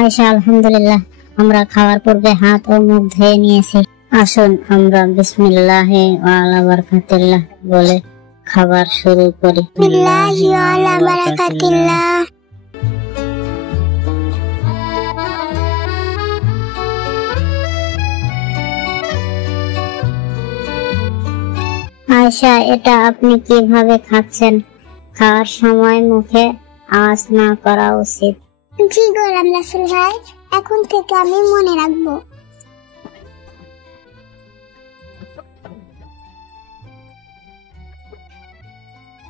আয়েশা, আলহামদুলিল্লাহ, আমরা খাওয়ার পূর্বে হাত ও মুখ ধুয়ে নিয়েছি। আসুন আমরা বিসমিল্লাহি ওয়া আলা বারাকাতিল্লাহ বলে খাবার শুরু করি। বিসমিল্লাহি ওয়া আলা বারাকাতিল্লাহ। আয়েশা, এটা আপনি কিভাবে খাচ্ছেন? খাওয়ার সময় মুখে আওয়াজ না করা উচিত। জি গোলাম রাসূল ভাই, এখন থেকে আমি মনে রাখবো।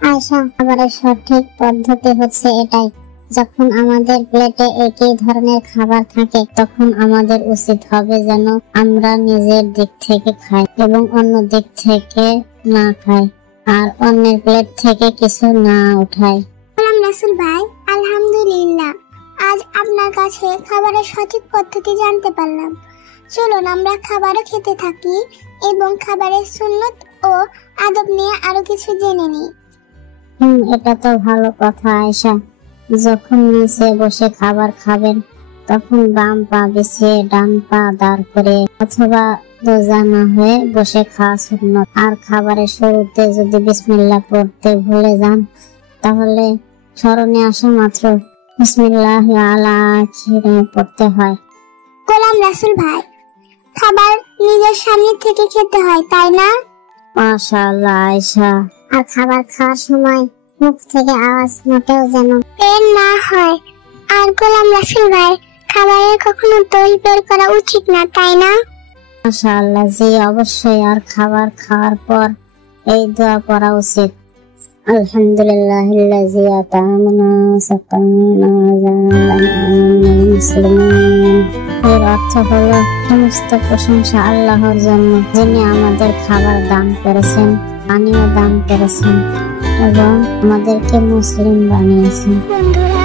আয়েশা, খাবারের সঠিক পদ্ধতি হচ্ছে এটাই। যখন আমাদের প্লেটে একই ধরনের খাবার থাকে তখন আমাদের উচিত হবে যেন আমরা নিজের দিক থেকে খাই এবং অন্য দিক থেকে না খাই, আর অন্যের প্লেট থেকে কিছু না উঠাই। গোলাম রাসূল ভাই, আলহামদুলিল্লাহ, আজ আপনার কাছে খাবারের সঠিক পদ্ধতি জানতে পারলাম। চলুন আমরা খাবারও খেতে থাকি এবং খাবারের সুন্নত ও আদব নিয়ে আরো কিছু জেনে নিই। এটা তো ভালো কথা আয়েশা। যখন নিচে বসে খাবার খাবেন তখন বাম পা বিছিয়ে ডান পা দাঁড় করে অথবা দোজা না হয়ে বসে খাওয়া সুন্নত। আর খাবারের শুরুতে যদি বিসমিল্লাহ পড়তে ভুলে যান তাহলে স্মরণে আসা মাত্র বিসমিল্লাহি আলা আখিরে পড়তে হয়। গোলাম রাসূল ভাই, খাবার নিজের সামনে থেকে খেতে হয়, তাই না? মাশাআল্লাহ আয়েশা। আর খাবার খাওয়ার সময় মুখ থেকে আওয়াজ মোটেও যেন বের না হয়। আর গোলাম রাসূল ভাই, খাবারের কখনো দই বের করা উচিত না, তাই না? মাশাআল্লাহ, জি অবশ্যই। আর খাবার খাওয়ার পর এই দোয়া পড়া উচিত, আলহামদুলিল্লাহিল্লাযী আতা'আমানা ওয়া সাকানা ওয়া জাআলানা মুসলিমিন। এর অর্থ হলো সমস্ত প্রশংসা আল্লাহর জন্য, যিনি আমাদের খাবার দান করেছেন, পানিও দান করেছেন এবং আমাদেরকে মুসলিম বানিয়েছেন। বন্ধুরা,